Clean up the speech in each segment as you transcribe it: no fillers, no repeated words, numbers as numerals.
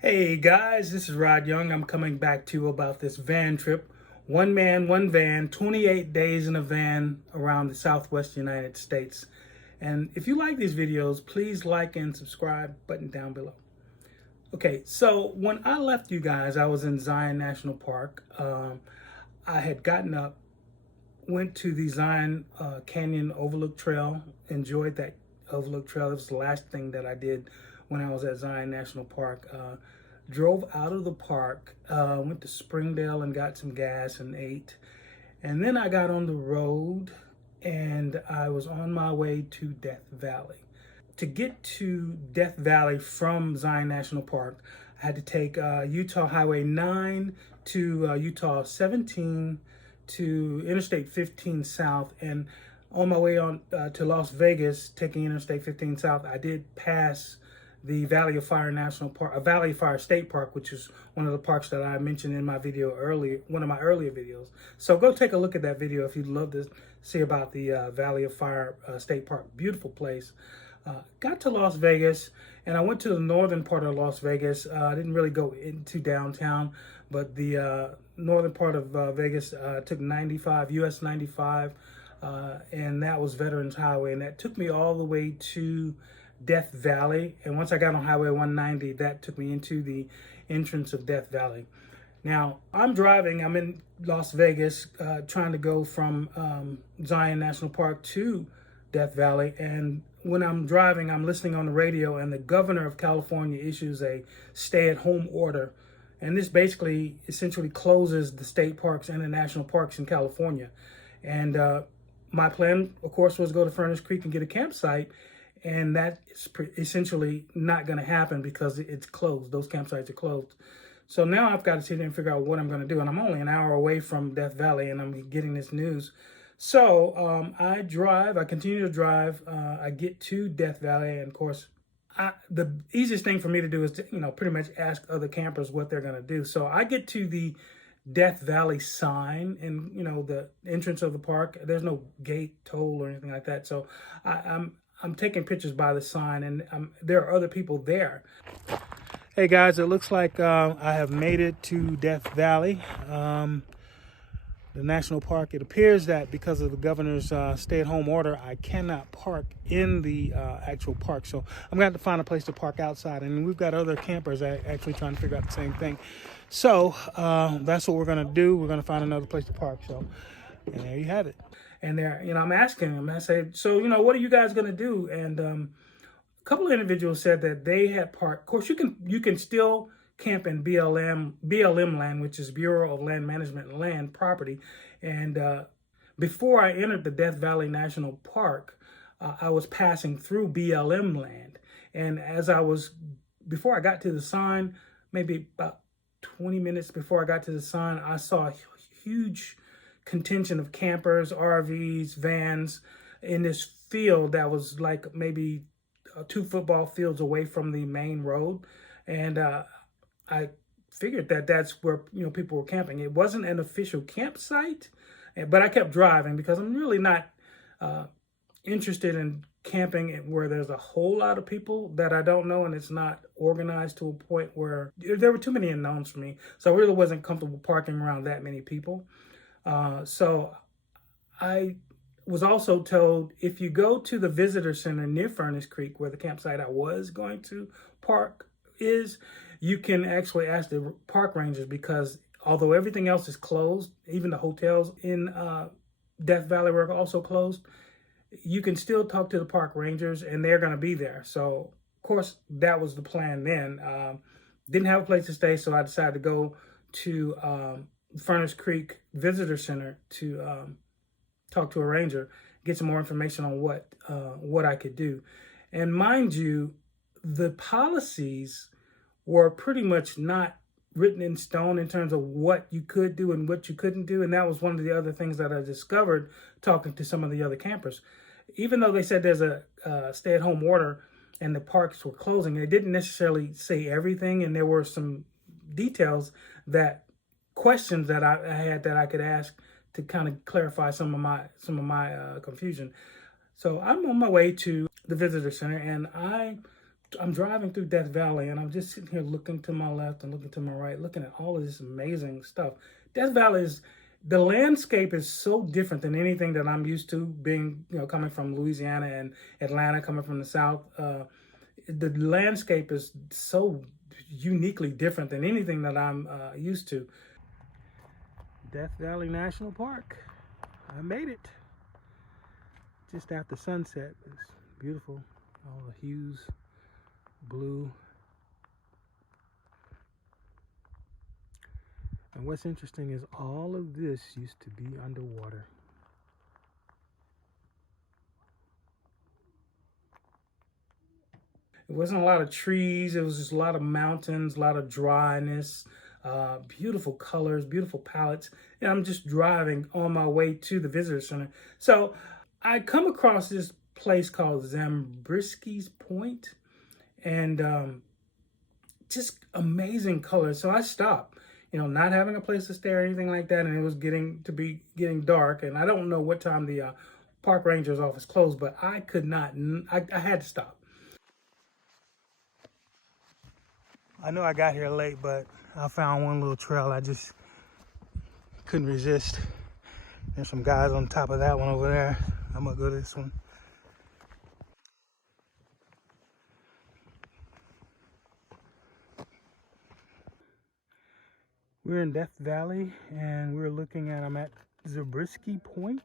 Hey guys, this is Rod Young. I'm coming back to you about this van trip. One man, one van, 28 days in a van around the Southwest United States. And if you like these videos, please like and subscribe button down below. Okay, so when I left you guys, I was in Zion National Park. I had gotten up, went to the Zion Canyon Overlook Trail, enjoyed that Overlook Trail. It was the last thing that I did when I was at Zion National Park. Drove out of the park, went to Springdale and got some gas and ate. And then I got on the road and I was on my way to Death Valley. To get to Death Valley from Zion National Park, I had to take Utah Highway 9 to Utah 17 to Interstate 15 South. And on my way on to Las Vegas, taking Interstate 15 South, I did pass the Valley of Fire National Park, Valley of Fire State Park, which is one of the parks that I mentioned in my video earlier, one of my earlier videos. So go take a look at that video if you'd love to see about the Valley of Fire State Park. Beautiful place. Got to Las Vegas, and I went to the northern part of Las Vegas. I didn't really go into downtown, but the northern part of Vegas took 95, US 95, and that was Veterans Highway, and that took me all the way to Death Valley. And once I got on Highway 190, that took me into the entrance of Death Valley. Now, I'm driving, I'm in Las Vegas, trying to go from Zion National Park to Death Valley. And when I'm driving, I'm listening on the radio, and the governor of California issues a stay-at-home order. And this basically essentially closes the state parks and the national parks in California. And my plan, of course, was to go to Furnace Creek and get a campsite. And that is essentially not going to happen because it's closed. Those campsites are closed. So now I've got to sit there and figure out what I'm going to do. And I'm only an hour away from Death Valley, and I'm getting this news. So I continue to drive. I get to Death Valley, and of course, the easiest thing for me to do is to, pretty much ask other campers what they're going to do. So I get to the Death Valley sign, and the entrance of the park. There's no gate, toll, or anything like that. So I'm taking pictures by the sign, and there are other people there. Hey guys, it looks like I have made it to Death Valley, the national park. It appears that because of the governor's stay-at-home order, I cannot park in the actual park. So I'm going to have to find a place to park outside. And we've got other campers actually trying to figure out the same thing. So that's what we're going to do. We're going to find another place to park. So, and there you have it. And there, I'm asking them, I say, so, what are you guys going to do? And a couple of individuals said that they had parked. Of course, you can still camp in BLM land, which is Bureau of Land Management and Land Property. And before I entered the Death Valley National Park, I was passing through BLM land. And before I got to the sign, maybe about 20 minutes before I got to the sign, I saw a huge contingent of campers, RVs, vans in this field that was like maybe 2 football fields away from the main road. And I figured that that's where people were camping. It wasn't an official campsite, but I kept driving because I'm really not interested in camping where there's a whole lot of people that I don't know, and it's not organized to a point where there were too many unknowns for me. So I really wasn't comfortable parking around that many people. So I was also told, if you go to the visitor center near Furnace Creek, where the campsite I was going to park is, you can actually ask the park rangers, because although everything else is closed, even the hotels in Death Valley were also closed, you can still talk to the park rangers, and they're going to be there. So, of course, that was the plan then. Didn't have a place to stay, so I decided to go to Furnace Creek Visitor Center to talk to a ranger, get some more information on what I could do. And mind you, the policies were pretty much not written in stone in terms of what you could do and what you couldn't do. And that was one of the other things that I discovered talking to some of the other campers. Even though they said there's a stay-at-home order and the parks were closing, they didn't necessarily say everything. And there were some questions that I had that I could ask to kind of clarify some of my confusion. So I'm on my way to the visitor center, and I I'm driving through Death Valley, and I'm just sitting here looking to my left and looking to my right, looking at all of this amazing stuff. Death Valley is, the landscape is so different than anything that I'm used to, being, coming from Louisiana and Atlanta, coming from the South. The landscape is so uniquely different than anything that I'm used to. Death Valley National Park. I made it. Just after sunset. It's beautiful. All the hues, blue. And what's interesting is all of this used to be underwater. It wasn't a lot of trees. It was just a lot of mountains, a lot of dryness, beautiful colors, beautiful palettes. And I'm just driving on my way to the visitor center. So I come across this place called Zabriskie's Point, and just amazing colors. So I stopped, not having a place to stay or anything like that. And it was getting dark. And I don't know what time the park ranger's office closed, but I could not, I had to stop. I know I got here late, but I found one little trail I just couldn't resist. There's some guys on top of that one over there. I'm gonna go to this one. We're in Death Valley, and I'm at Zabriskie Point,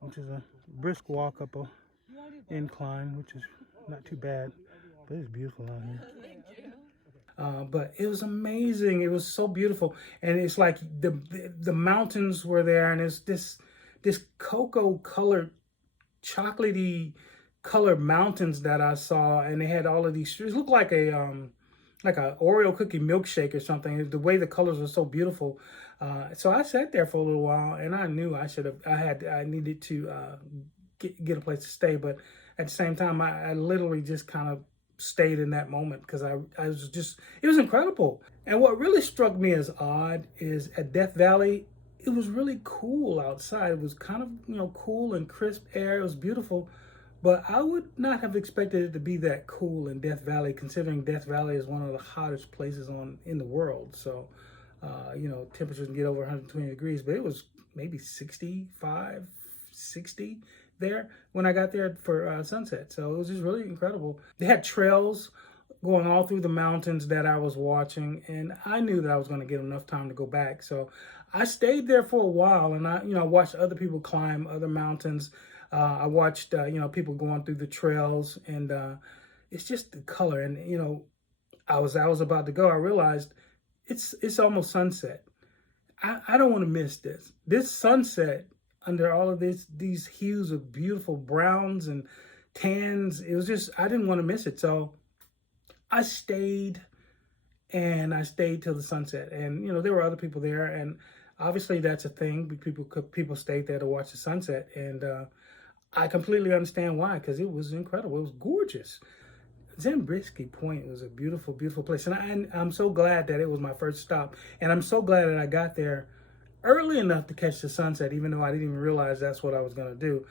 which is a brisk walk up a incline, which is not too bad, but it's beautiful out here. But it was amazing. It was so beautiful, and it's like the mountains were there, and it's this cocoa colored, chocolatey colored mountains that I saw, and they had all of these streets. It looked like a Oreo cookie milkshake or something. The way the colors were so beautiful. So I sat there for a little while, and I knew I needed to get a place to stay, but at the same time, I literally just kind of stayed in that moment because I was just, it was incredible. And what really struck me as odd is at Death Valley, it was really cool outside. It was kind of, cool and crisp air. It was beautiful, but I would not have expected it to be that cool in Death Valley, considering Death Valley is one of the hottest places in the world. So, temperatures can get over 120 degrees, but it was maybe 65, 60 there when I got there for sunset. So it was just really incredible. They had trails going all through the mountains that I was watching, and I knew that I was going to get enough time to go back. So I stayed there for a while, and I watched other people climb other mountains. I watched people going through the trails, and it's just the color. And I was about to go. I realized it's almost sunset. I don't want to miss this sunset. Under all of these hues of beautiful browns and tans, it was just, I didn't want to miss it. So I stayed, and I stayed till the sunset. And, there were other people there, and obviously that's a thing. People stayed there to watch the sunset. And I completely understand why, because it was incredible. It was gorgeous. Zabriskie Point was a beautiful, beautiful place. And I'm so glad that it was my first stop. And I'm so glad that I got there early enough to catch the sunset, even though I didn't even realize that's what I was going to do.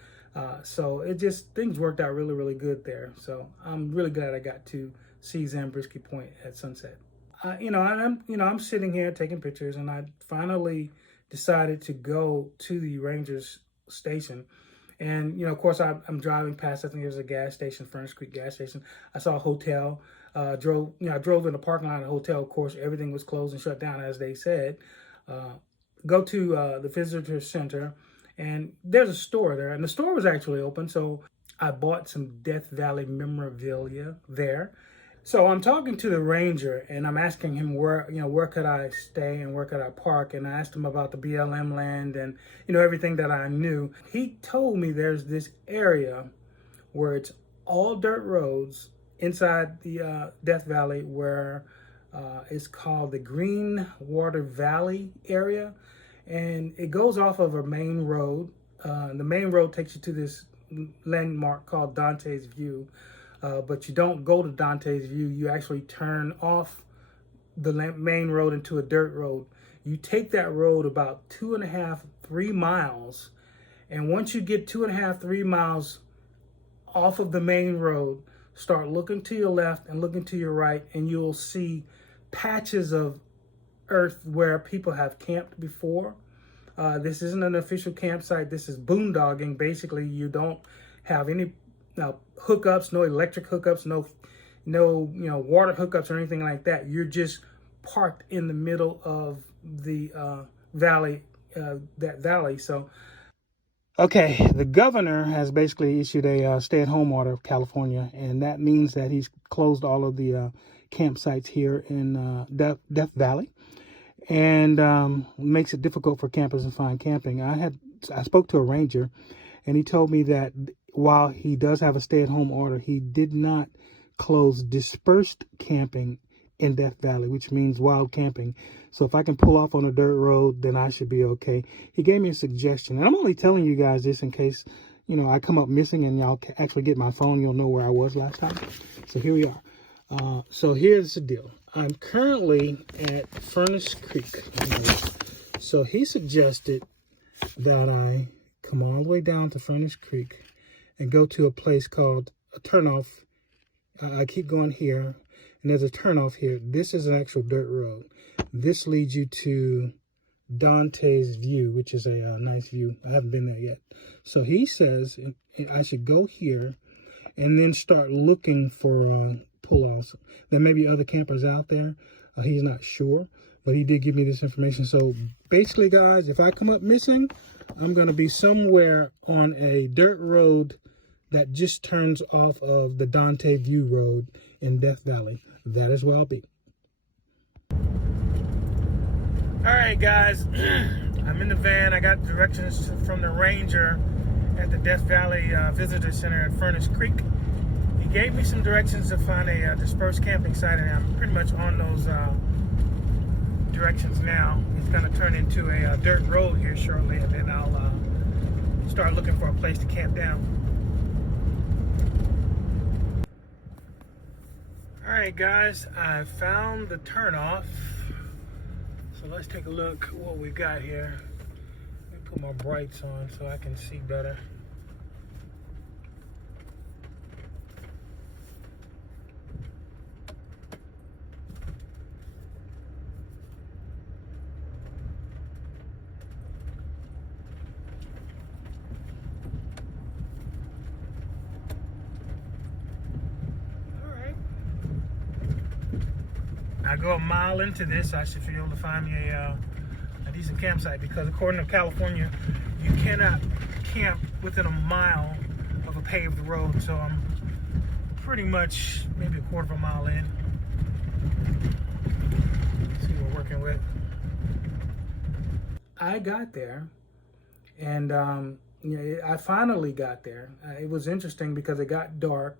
So things worked out really, really good there. So I'm really glad I got to see Zabriskie Point at sunset. I'm sitting here taking pictures, and I finally decided to go to the ranger's station. And, of course, I'm driving past, I think there's a gas station, Furnace Creek gas station. I saw a hotel, I drove in the parking lot of the hotel. Of course, everything was closed and shut down, as they said. Go to the visitor center, and there's a store there, and the store was actually open. So I bought some Death Valley memorabilia there. So I'm talking to the ranger, and I'm asking him where could I stay and where could I park, and I asked him about the BLM land and everything that I knew. He told me there's this area where it's all dirt roads inside the Death Valley, where it's called the Greenwater Valley area, and it goes off of a main road. The main road takes you to this landmark called Dante's View, but you don't go to Dante's View. You actually turn off the main road into a dirt road. You take that road about 2.5, 3 miles, and once you get 2.5, 3 miles off of the main road start looking to your left and looking to your right, and you'll see patches of earth where people have camped before. This isn't an official campsite. This is boondogging. Basically, you don't have any hookups, no electric hookups, no water hookups or anything like that. You're just parked in the middle of the valley, that valley. So, okay, the governor has basically issued a stay-at-home order of California, and that means that he's closed all of the campsites here in Death Valley, and makes it difficult for campers to find camping. I spoke to a ranger, and he told me that while he does have a stay-at-home order, he did not close dispersed camping in Death Valley, which means wild camping. So if I can pull off on a dirt road, then I should be okay. He gave me a suggestion, and I'm only telling you guys this in case, I come up missing and y'all actually get my phone. You'll know where I was last time. So here we are. So here's the deal. I'm currently at Furnace Creek. So he suggested that I come all the way down to Furnace Creek and go to a place called a turnoff. I keep going here, and there's a turnoff here. This is an actual dirt road. This leads you to Dante's View, which is a nice view. I haven't been there yet. So he says I should go here and then start looking for pull-offs. There may be other campers out there. He's not sure, but he did give me this information. So basically, guys, if I come up missing, I'm going to be somewhere on a dirt road that just turns off of the Dante View Road in Death Valley. That is where I'll be. All right, guys, I'm in the van. I got directions from the ranger at the Death Valley Visitor Center at Furnace Creek. He gave me some directions to find a dispersed camping site, and I'm pretty much on those directions now. It's going to turn into a dirt road here shortly, and then I'll start looking for a place to camp down. All right, guys, I found the turnoff. So let's take a look at what we got here. Let me put my brights on so I can see better. I go a mile into this, I should be able to find me a decent campsite, because according to California, you cannot camp within a mile of a paved road. So I'm pretty much maybe a quarter of a mile in. Let's see what we're working with. I got there, and I finally got there. It was interesting because it got dark.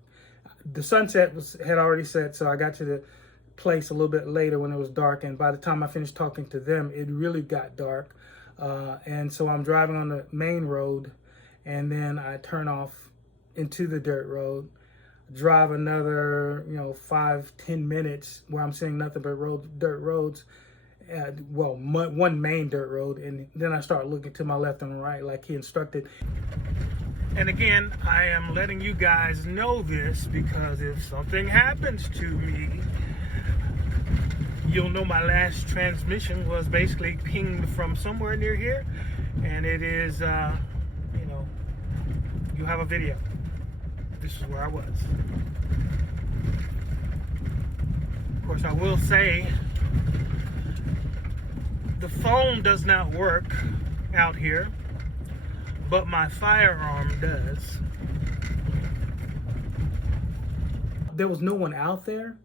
The sunset had already set, so I got to the place a little bit later when it was dark, and by the time I finished talking to them, it really got dark, and so I'm driving on the main road, and then I turn off into the dirt road, drive another 5-10 minutes where I'm seeing nothing but dirt roads, one main dirt road, and then I start looking to my left and right like he instructed. And again, I am letting you guys know this because if something happens to me, you'll know my last transmission was basically pinged from somewhere near here, and it is, you have a video. This is where I was. Of course, I will say the phone does not work out here, but my firearm does. There was no one out there,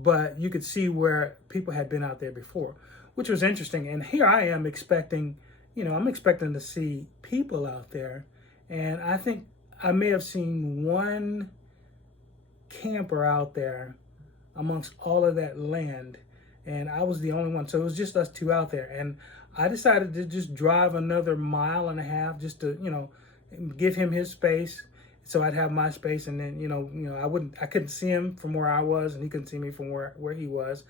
but you could see where people had been out there before, which was interesting. And here I am expecting, I'm expecting to see people out there. And I think I may have seen one camper out there amongst all of that land. And I was the only one. So it was just us two out there. And I decided to just drive another 1.5 miles just to, give him his space, so I'd have my space, and then I couldn't see him from where I was, and he couldn't see me from where he was,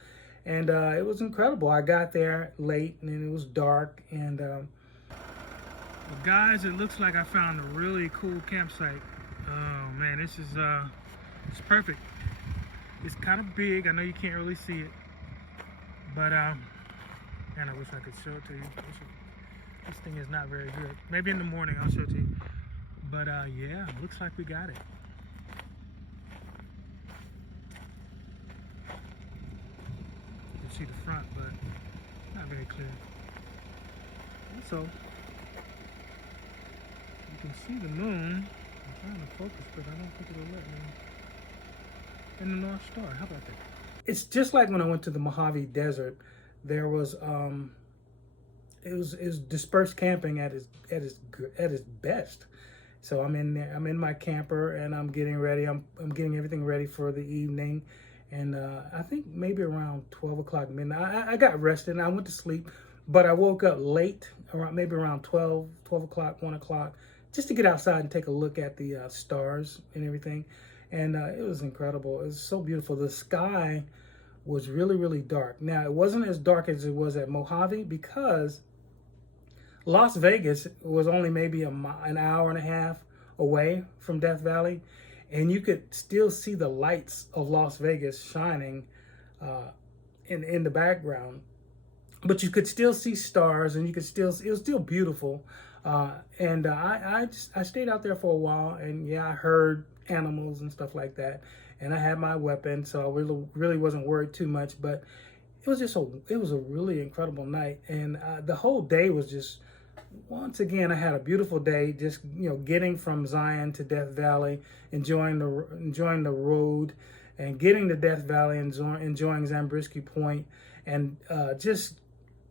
and it was incredible. I got there late, and it was dark, and guys, it looks like I found a really cool campsite. Oh man, this is It's perfect. It's kind of big. I know you can't really see it, but man, I wish I could show it to you. This thing is not very good. Maybe in the morning I'll show it to you. But yeah, looks like we got it. You can see the front, but not very clear. Also, you can see the moon. I'm trying to focus, but I don't think it'll let me. And the North Star. How about that? It's just like when I went to the Mojave Desert. There was it was dispersed camping at its best. So I'm in there. I'm in my camper and I'm getting ready. I'm getting everything ready for the evening. And I think maybe around 12 o'clock midnight. I got rested and I went to sleep, but I woke up late, maybe around 12 o'clock, 1 o'clock, just to get outside and take a look at the stars and everything. And it was incredible. It was so beautiful. The sky was really, really dark. Now, it wasn't as dark as it was at Mojave because Las Vegas was only maybe an hour and a half away from Death Valley, and you could still see the lights of Las Vegas shining in the background. But you could still see stars, and you could still, it was still beautiful. And I stayed out there for a while, and yeah, I heard animals and stuff like that. And I had my weapon, so I really wasn't worried too much. But it was a really incredible night, and the whole day was just, once again, I had a beautiful day. Just getting from Zion to Death Valley, enjoying the road, and getting to Death Valley, enjoying Zabriskie Point, and just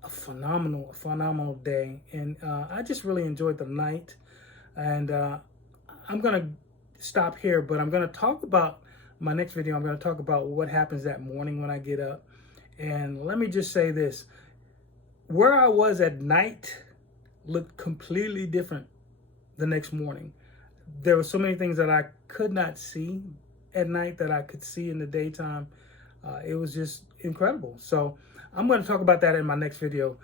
a phenomenal day. And I just really enjoyed the night. And I'm gonna stop here, but I'm gonna talk about my next video. I'm gonna talk about what happens that morning when I get up. And let me just say this: where I was at night looked completely different the next morning. There were so many things that I could not see at night that I could see in the daytime. It was just incredible. So I'm going to talk about that in my next video.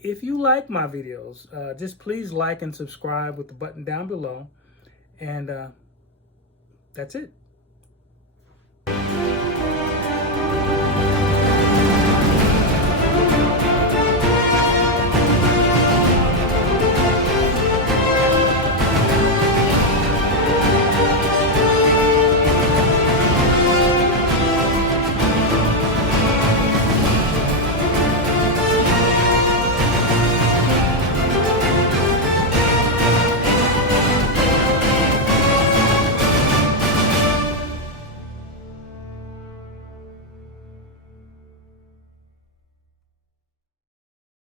If you like my videos, just please like and subscribe with the button down below. And that's it.